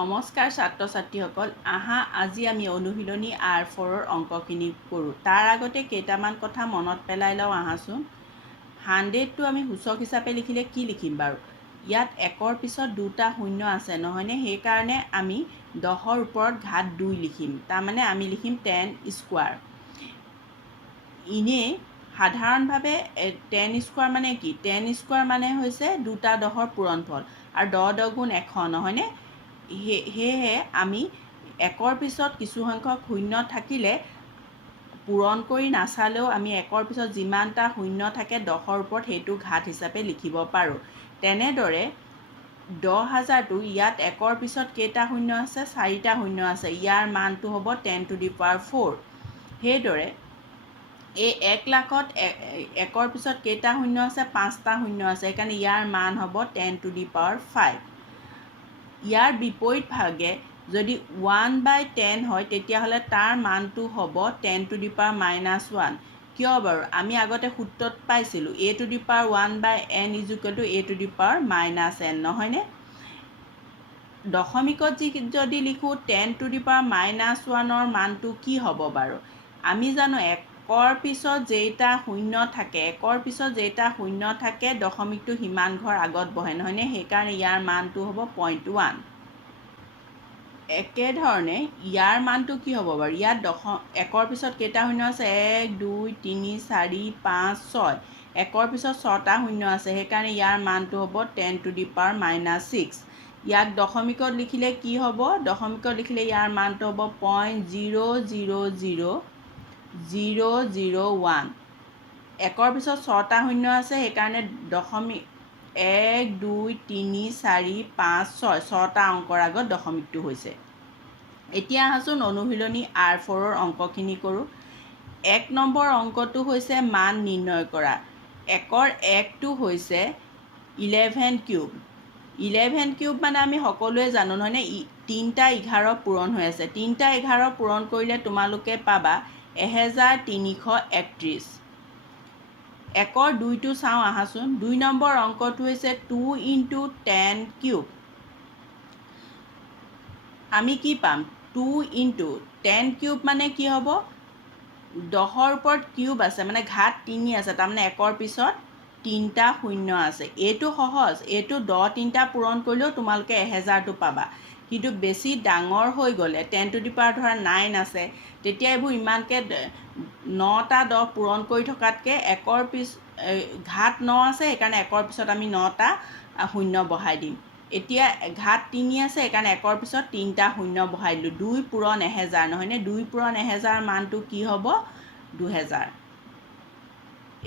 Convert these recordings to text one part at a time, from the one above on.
নমস্কাৰ ছাত্ৰ ছাত্ৰীসকল, আজি আমি অনুশীলনী R4 ৰ অংকখিনি কৰোঁ। তাৰ আগতে কেইটামান কথা মনত পেলাই লওঁ আহাচোন। 100টো আমি সূচক হিচাপে লিখিলে কি লিখিম বাৰু? ইয়াত 1ৰ পিছত দুটা শূন্য আছে নহয়নে? সেইকাৰণে আমি 10ৰ ওপৰত ঘাত 2 লিখিম। তাৰমানে আমি লিখিম 10 স্কোৱাৰ। এনেই সাধাৰণভাৱে 10 স্কোৱাৰ মানে কি? 10 স্কোৱাৰ মানে হৈছে দুটা 10ৰ পূৰণফল আৰু 10 10 গুণ 100 নহয়নে? সেয়েহে আমি 1ৰ পিছত কিছু সংখ্যক শূন্য থাকিলে পূৰণ কৰি নাচালেও আমি 1ৰ পিছত যিমানটা শূন্য থাকে 10ৰ ওপৰত সেইটো ঘাত হিচাপে লিখিব পাৰোঁ। তেনেদৰে 10,000টো ইয়াত 1ৰ পিছত কেইটা শূন্য আছে? 4টা শূন্য আছে। ইয়াৰ মানটো হ'ব 10 to the power 4। সেইদৰে এই 1 লাখত 1ৰ পিছত কেইটা শূন্য আছে? 5টা শূন্য আছে। সেইকাৰণে ইয়াৰ মান হ'ব 10 to the power 5। ইয়াৰ বিপৰীত ভাগে যদি 1/10 হয় তেতিয়াহ'লে তাৰ মানটো হ'ব 10 to the power -1। কিয় বাৰু? আমি আগতে সূত্ৰত পাইছিলোঁ a to the power 1/n = a to the power -n নহয়নে? দশমিকত যদি লিখোঁ 10 to the power -1ৰ মানটো কি হ'ব বাৰু? আমি জানো 1ৰ পিছত যেইটা শূন্য থাকে দশমিকটো সিমান ঘৰ আগত বহে নহয়নে? সেইকাৰণে ইয়াৰ মানটো হ'ব 0.1। একেধৰণে ইয়াৰ মানটো কি হ'ব বাৰু? ইয়াত 1ৰ পিছত কেইটা শূন্য আছে? 1 2 3 4 5 6। 1ৰ পিছত 6টা শূন্য আছে। সেইকাৰণে ইয়াৰ মানটো হ'ব 10 to the power -6। ইয়াক দশমিকত লিখিলে কি হ'ব? দশমিকত লিখিলে ইয়াৰ মানটো হ'ব 0.000001। 1ৰ পিছত 6টা শূন্য আছে। সেইকাৰণে 1 2 3 4 5 6 6টা অংকৰ আগত দশমিকটো হৈছে। এতিয়া আহাচোন অনুশীলনী R4 ৰ অংকখিনি কৰোঁ। 1 নম্বৰ অংকটো হৈছে মান নিৰ্ণয় কৰা। 1ৰ 1টো হৈছে 11 কিউব। 11 কিউব মানে আমি সকলোৱে জানো নহয়নে? 3টা 11 পূৰণ হৈ আছে। 3টা 11 পূৰণ কৰিলে তোমালোকে পাবা 1331। 1ৰ 2টো চাওঁ আহাচোন। 2 নম্বৰ অংকটো হৈছে 2 × 10 কিউব। আমি কি পাম? 2 × 10 কিউব মানে কি হ'ব? 10ৰ ওপৰত কিউব আছে মানে ঘাত 3 আছে। তাৰমানে 1ৰ পিছত 3টা শূন্য আছে। এইটো সহজ। এইটো 10 3টা পূৰণ কৰিলেও তোমালোকে 1000টো পাবা। কিন্তু বেছি ডাঙৰ হৈ গ'লে 10 to the power ধৰা 9 আছে, তেতিয়া এইবোৰ ইমানকৈ 9টা 10 পূৰণ কৰি থকাতকৈ ঘাত 9 আছে। সেইকাৰণে 1ৰ পিছত আমি 9টা শূন্য বহাই দিম। এতিয়া ঘাত 3 আছে। সেইকাৰণে 1ৰ পিছত 3টা শূন্য বহাই দিলোঁ। 2 পূৰণ 1000 নহয়নে? 2 পূৰণ 1000 মানটো কি হ'ব? 2000।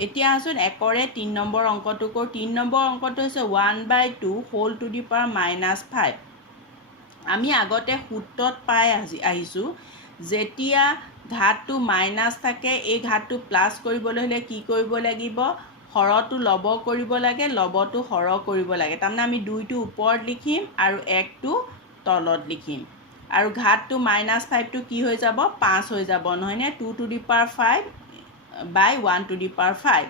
এতিয়া আছোন 1ৰে 3 নম্বৰ অংকটো কৰোঁ। 3 নম্বৰ অংকটো হৈছে 1/2 হোল টু দি পাৱাৰ -5। আমি আগতে সূত্ৰত পাই আহিছোঁ যেতিয়া ঘাতটো মাইনাছ থাকে এই ঘাতটো প্লাছ কৰিবলৈ হ'লে কি কৰিব লাগিব? হৰটো লব কৰিব লাগে, লবটো হৰ কৰিব লাগে। তাৰমানে আমি 2টো ওপৰত লিখিম আৰু 1টো তলত লিখিম। আৰু ঘাতটো -5টো কি হৈ যাব? 5 হৈ যাব নহয়নে? 2 to the power 5/1 to the power 5।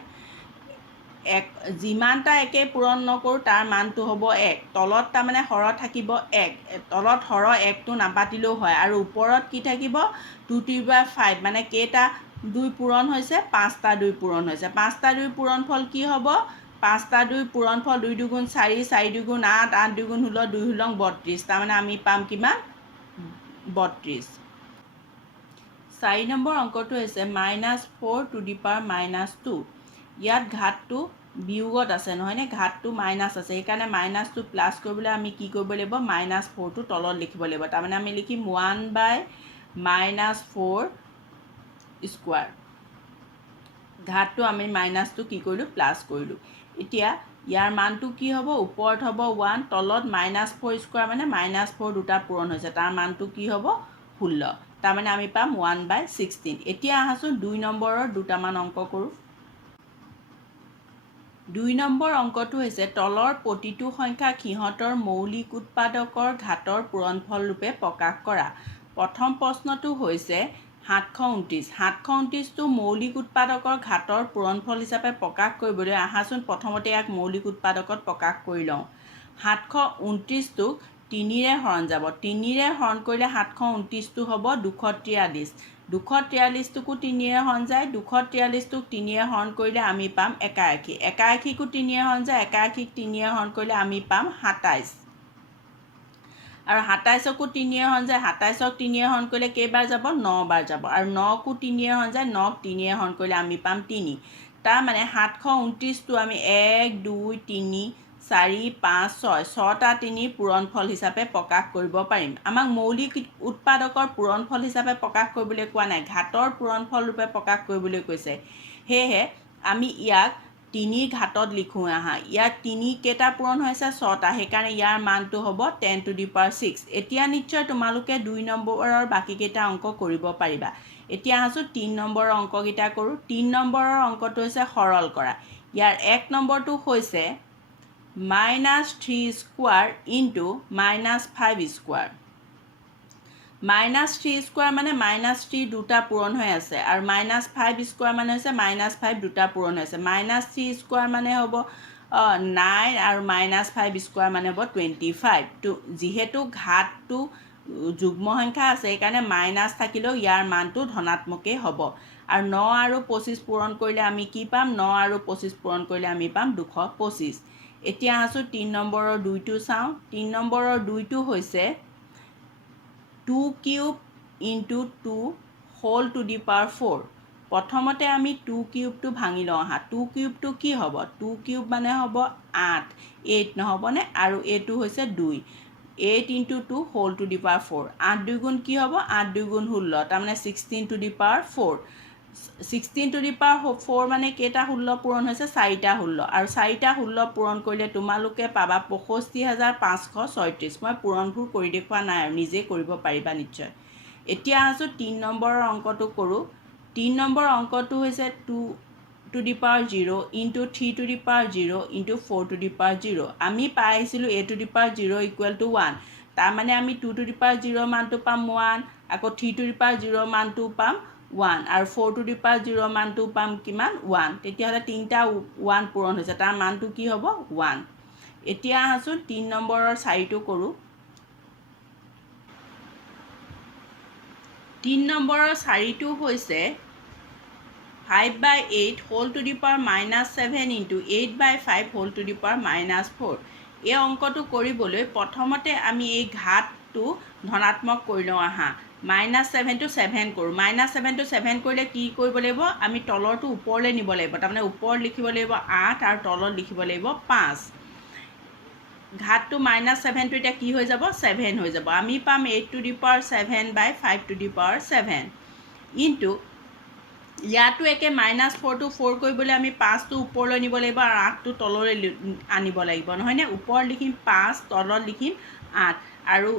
যিমানটা একে পূৰণ নকৰোঁ তাৰ মানটো হ'ব 1। তলত তাৰমানে হৰ থাকিব 1। তলত হৰ 1টো নাপাতিলেও হয়। আৰু ওপৰত কি থাকিব? 2 to the power 5 মানে কেইটা 2 পূৰণ হৈছে? 5টা 2 পূৰণ হৈছে। 5টা 2 পূৰণফল কি হ'ব? 5টা 2 পূৰণফল 2 2 গুণ 4, 4 2 গুণ 8, 8 2 গুণ 16, 2 16 32। তাৰমানে আমি পাম কিমান? 32। 4 নম্বৰ অংকটো হৈছে -4 to the power -2। ইয়াত ঘাতটো বিয়োগত আছে নহয়নে? ঘাতটো মাইনাছ আছে। সেইকাৰণে মাইনাছটো প্লাছ কৰিবলৈ আমি কি কৰিব লাগিব? -4টো তলত লিখিব লাগিব। তাৰমানে আমি লিখিম 1/-4 স্কোৱাৰ। ঘাতটো আমি মাইনাছটো কি কৰিলোঁ? প্লাছ কৰিলোঁ। এতিয়া ইয়াৰ মানটো কি হ'ব? ওপৰত হ'ব 1, তলত -4 স্কোৱাৰ মানে -4 দুটা পূৰণ হৈছে। তাৰ মানটো কি হ'ব? 16। তাৰমানে আমি পাম 1/16। এতিয়া আহাচোন 2 নম্বৰৰ দুটামান অংক কৰোঁ। 2 নম্বৰ অংকটো হৈছে তলৰ প্ৰতিটো সংখ্যাক সিহঁতৰ মৌলিক উৎপাদকৰ ঘাতৰ পূৰণফল ৰূপে প্ৰকাশ কৰা। প্ৰথম প্ৰশ্নটো হৈছে 729। 729টো মৌলিক উৎপাদকৰ ঘাতৰ পূৰণফল হিচাপে প্ৰকাশ কৰিবলৈ আহাচোন প্ৰথমতে ইয়াক মৌলিক উৎপাদকত প্ৰকাশ কৰি লওঁ। 729টোক 3ৰে হৰণ যাব 3ৰে হৰণ কৰিলে 729টো হ'ব 243 243টোকো 3ৰে হৰণ যায় 243টোক 3ৰে হৰণ কৰিলে আমি পাম 81 81কো 3ৰে হৰণ যায় 81ক 3ৰে হৰণ কৰিলে আমি পাম 27 আৰু 27কো 3ৰে হৰণ যায় 27ক 3ৰে হৰণ কৰিলে কেইবাৰ যাব 9 বাৰ যাব আৰু 9কো 3ৰে হৰণ যায় 9ক 3ৰে হৰণ কৰিলে আমি পাম 3 তাৰ মানে 729টো আমি 1 2 3 4 5 6 6টা 3 পূৰণফল হিচাপে প্ৰকাশ কৰিব পাৰিম আমাক মৌলিক উৎপাদকৰ পূৰণফল হিচাপে প্ৰকাশ কৰিবলৈ কোৱা নাই ঘাতৰ পূৰণফল ৰূপে প্ৰকাশ কৰিবলৈ কৈছে সেয়েহে আমি ইয়াক 3 ঘাতত লিখোঁ আহা ইয়াৰ 3 কেইটা পূৰণ হৈছে 6টা সেইকাৰণে ইয়াৰ মানটো হ'ব 10 to the power 6 এতিয়া নিশ্চয় তোমালোকে 2 নম্বৰৰ বাকীকেইটা অংক কৰিব পাৰিবা এতিয়া আছো 3 নম্বৰৰ অংককেইটা কৰোঁ 3 নম্বৰৰ অংকটো হৈছে সৰল কৰা ইয়াৰ 1 নম্বৰটো হৈছে -3 স্কোৱাৰ ইনটু -5 স্কোৱাৰ -3 স্কোৱাৰ মানে -3 দুটা পূৰণ হৈ আছে আৰু -5 স্কোৱাৰ মানে হৈছে -5 দুটা পূৰণ হৈছে -3 স্কোৱাৰ মানে হ'ব 9 আৰু -5 স্কোৱাৰ মানে হ'ব 25 তো যিহেতু ঘাতটো যুগ্ম সংখ্যা আছে সেইকাৰণে মাইনাছ থাকিলেও ইয়াৰ মানটো ধনাত্মকেই হ'ব আৰু 9 আৰু 25 পূৰণ কৰিলে আমি কি পাম 9 আৰু 25 পূৰণ কৰিলে আমি পাম 225 এতিয়া আছো 3 নম্বৰৰ 2টো চাওঁ 3 নম্বৰৰ 2টো হৈছে 2 cube into 2 whole to the power 4 প্ৰথমতে আমি 2 কিউবটো ভাঙি লওঁ আহা 2 কিউবটো কি হ'ব 2 কিউব মানে হ'ব 8 8 নহ'বনে আৰু এইটো হৈছে 2 8 into 2 whole to the power 4 8 2 গুণ কি হ'ব 8 2 গুণ 16 তাৰমানে 16 two the power 4 16 two the power 4 মানে কেইটা 16 পূৰণ হৈছে 4টা 16 আৰু 4টা 16 পূৰণ কৰিলে তোমালোকে পাবা 65536 মই পূৰণবোৰ কৰি দেখুৱা নাই আৰু নিজে কৰিব পাৰিবা নিশ্চয় এতিয়া আছো 3 নম্বৰৰ অংকটো কৰোঁ 3 নম্বৰ অংকটো হৈছে 2 to the power 0 into 3 to the power 0 into 4 to the power 0 আমি পাইছিলোঁ a to the power 0 equal to 1 তাৰ মানে আমি 2 to the power 0 মানটো পাম 1 আকৌ 3 to the power 0 মানটো পাম 1 আৰু 4 to the power 0 মানটো পাম কিমান 1 তেতিয়াহ'লে তিনিটা 1 পূৰণ হৈছে তাৰ মানটো কি হ'ব 1 এতিয়া আছো 3 নম্বৰৰ 4টো কৰোঁ 3 নম্বৰৰ 4টো হৈছে 5/8 whole to the power -7 into 8/5 whole to the power -4 এই অংকটো কৰিবলৈ প্ৰথমতে আমি এই ঘাতটো ধনাত্মক কৰি লওঁ আহা -7 to 7 কৰোঁ -7 to 7 কৰিলে কি কৰিব লাগিব আমি তলৰটো ওপৰলৈ নিব লাগিব তাৰমানে ওপৰত লিখিব লাগিব 8 আৰু তলত লিখিব লাগিব 5 ঘাতটো -7টো এতিয়া কি হৈ যাব 7 হৈ যাব আমি পাম 8 to the power 7/5 to the power 7 into ইয়াতো একে -4টো 4 কৰিবলৈ আমি 5টো ওপৰলৈ নিব লাগিব আৰু 8টো তললৈ আনিব লাগিব নহয়নে ওপৰত লিখিম 5 তলত লিখিম 8 আৰু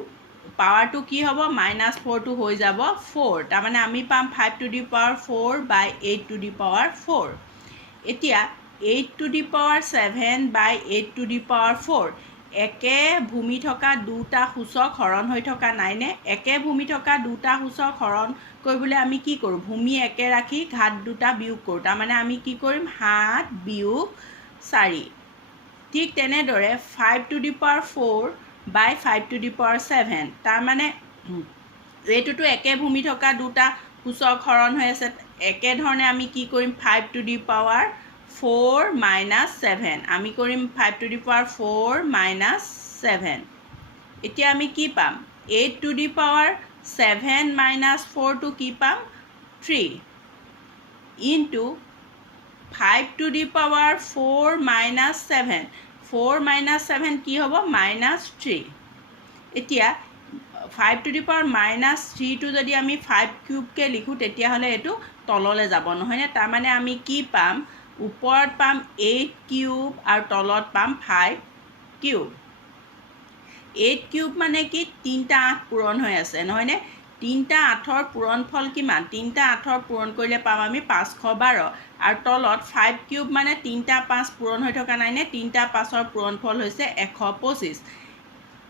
পাৱাৰটো কি হ'ব -4টো হৈ যাব 4 তাৰমানে আমি পাম 5 to the power 4/8 to the power 4 এতিয়া 8 to the power 7/8 to the power 4 একে ভূমি থকা দুটা সূচক হৰণ হৈ থকা নাইনে একে ভূমি থকা দুটা সূচক হৰণ কৰিবলৈ আমি কি কৰোঁ ভূমি একে ৰাখি ঘাত দুটা বিয়োগ কৰোঁ তাৰমানে আমি কি কৰিম 7 বিয়োগ 4 ঠিক তেনেদৰে 5 to the power 4/5 to the power 7 তাৰমানে এইটোতো একে ভূমি থকা দুটা সূচক হৰণ হৈ আছে একেধৰণে আমি কি কৰিম 5 to the power 4 - 7 আমি কৰিম 5 to the power 4 - 7 এতিয়া আমি কি পাম 8 to the power 7 - 4 টো কি পাম 3 into 5 to the power 4 - 7 4 - 7 কি হ'ব -3 এতিয়া 5 to the power -3 টো যদি আমি 5 কিউবকৈ লিখোঁ তেতিয়াহ'লে এইটো তললৈ যাব নহয়নে তাৰমানে আমি কি পাম ওপৰত পাম 8 কিউব আৰু তলত পাম 5 কিউব 8 কিউব মানে কি 3টা 8 পূৰণ হৈ আছে নহয়নে 3টা 8ৰ পূৰণফল কিমান 3টা 8ৰ পূৰণ কৰিলে পাম আমি 512 আৰু তলত 5 কিউব মানে 3টা 5 পূৰণ হৈ থকা নাইনে 3টা 5ৰ পূৰণফল হৈছে 125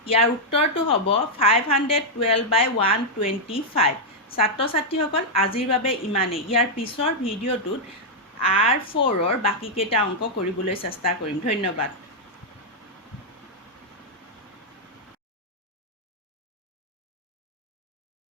ইয়াৰ উত্তৰটো হ'ব 512/125 ছাত্ৰ ছাত্ৰীসকল আজিৰ বাবে ইমানেই ইয়াৰ পিছৰ ভিডিঅ'টোত R4ৰ বাকীকেইটা অংক কৰিবলৈ চেষ্টা কৰিম ধন্যবাদ